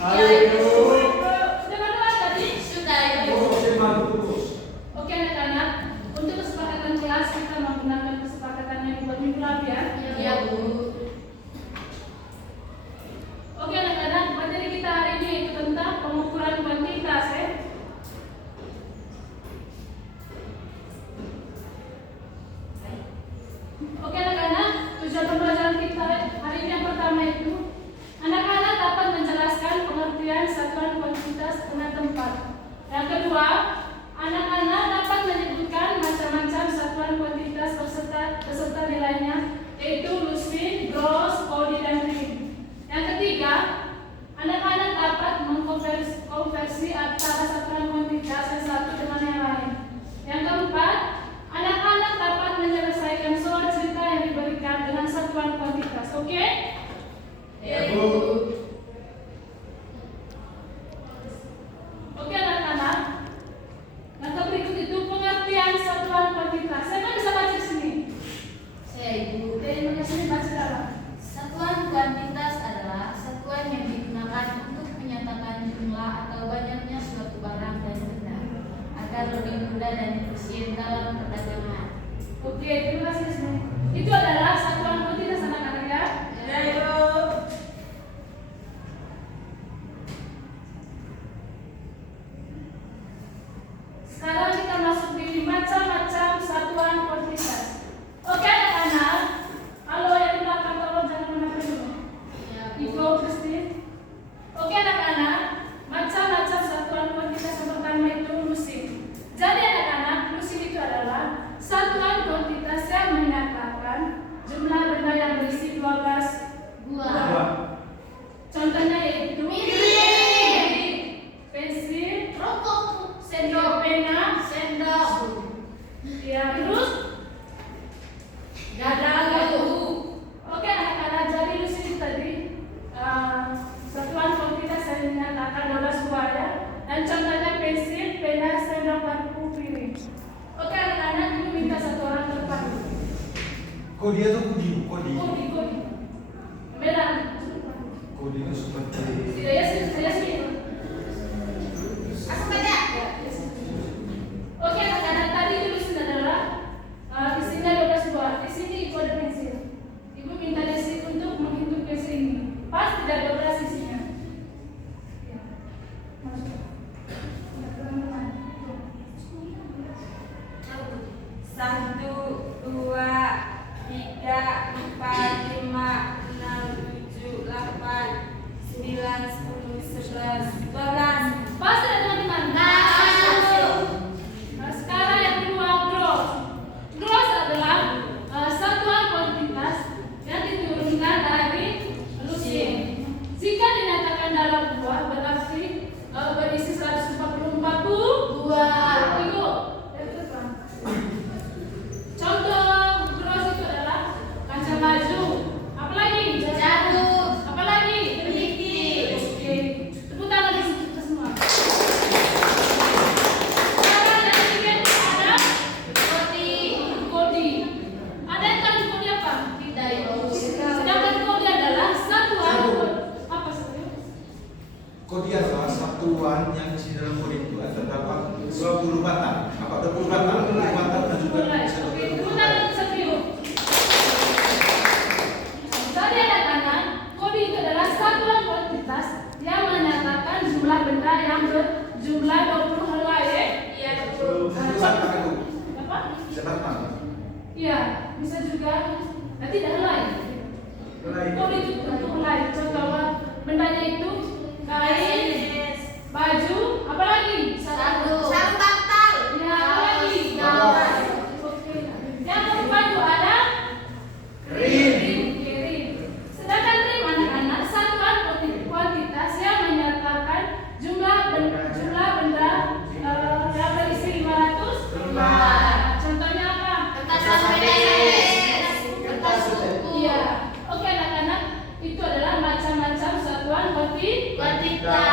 Ayo. Sudah berdoa tadi? Sudah, Ibu. Oke anak-anak, untuk kesepakatan kelas kita menggunakan kesepakatan yang dibuat minggu lalu ya. Iya, Bu. Oke anak-anak, materi kita hari ini yaitu tentang pengukuran kuantitas ya. Oke anak-anak, tujuan pembelajaran kita hari ini yang pertama itu anak-anak dapat menjelaskan pengertian satuan kuantitas dengan tempat. Yang kedua, anak-anak dapat menyebutkan macam-macam satuan kuantitas beserta nilainya, yaitu Lucid, gross, body, dan ring. Yang ketiga, anak-anak dapat mengkonversi antara satuan kuantitas yang satu dengan yang lain. Yang keempat, anak-anak dapat menyelesaikan soal cerita yang diberikan dengan satuan kuantitas. Oke? Iya, Bu. Oke anak-anak. Maka berikut itu pengertian satuan kuantitas. Saya kan bisa baca di sini. Saya, Ibu. Dari mana sini baca dalam. Satuan kuantitas adalah satuan yang digunakan untuk menyatakan jumlah atau banyaknya suatu barang dan benda agar lebih mudah dan efisien dalam perdagangan. Oke, terima kasih semua. Itu adalah satuan kuantitas anak-anak ya. Ya, Ibu. Sekarang kita masuk di macam-macam satuan kuantitas. Oke anak-anak. Halo yang di belakang, tolong jangan menangis dulu. Ya, Ibu, Christine. Oke anak-anak, macam-macam satuan kuantitas yang pertama itu Lucid. Jadi anak-anak, Lucid itu adalah satuan kuantitas yang menyatakan jumlah benda yang berisi 12 buah. Contohnya yaitu pensil, rokok, sendok, pena, sendok, ya terus gadalu. Oke anak-anak, jadi Lucid tadi satuan kuantitas yang menyatakan 12 buah ya. Dan contohnya pensil, pena, sendok, garpu, piring. Oke anak-anak, ibu minta satu orang ke depan. Kodi atau kudi? Kodi. Kodi. Merah. Kodi itu seperti. Saya sih. Asal aja. Oke anak-anak, tadi itu Lucid adalah isinya 12 buah. Di sini ibu ada pensil. Ibu minta Desi untuk menghitung pensil ini. Pas tidak 12 isinya. Ya. Masuk. Ya, teman-teman. 1, 2, 3, 4, 5, 6, 7, 8, 9, 10, 11, 12. Pas tidak teman-teman? Nah, sekarang yang kedua gross. Gross adalah satuan kuantitas yang diturunkan dari Lucid. Jika dinyatakan dalam buah berarti berisi 144 buah. Ibu, dari depan. Contoh gross itu adalah kaca baju. Apalagi? Jarum. Apalagi? Keliki. Oke. Tepuk tangan di sini kita semua. Sekarang yang ketiga ada kodi. Ada yang tahu kodi apa? Tidak, Ibu. Sedangkan kodi adalah satuan. Apa satuan? Kodi adalah satuan yang isi dalam kodi itu terdapat 20 batang. Apa 20 batang? 20 batang dan juga Mulai. bisa Oke, 20 tepuk tangan satu yuk. Tadi anak-anak, kodi itu adalah satuan kuantitas yang menyatakan jumlah benda yang berjumlah 20 helai ya. Iya, Bu. 20 batang itu. Apa? Bisa batang. Iya, bisa juga. Nanti tidak helai. Helai. Kodi itu untuk helai. Contoh bendanya itu kain, baju, apa lagi? Sarung bantal. Ya, apa lagi? Kaos. Oke. Yang keempat itu ada ring. Sedangkan ring anak-anak satuan kuantitas yang menyatakan jumlah benda yang berisi 500 lembar. Contohnya apa? Kertas sampean. Kertas buku. Iya. Oke anak-anak, itu adalah macam-macam satuan kuantitas. Kuantitas.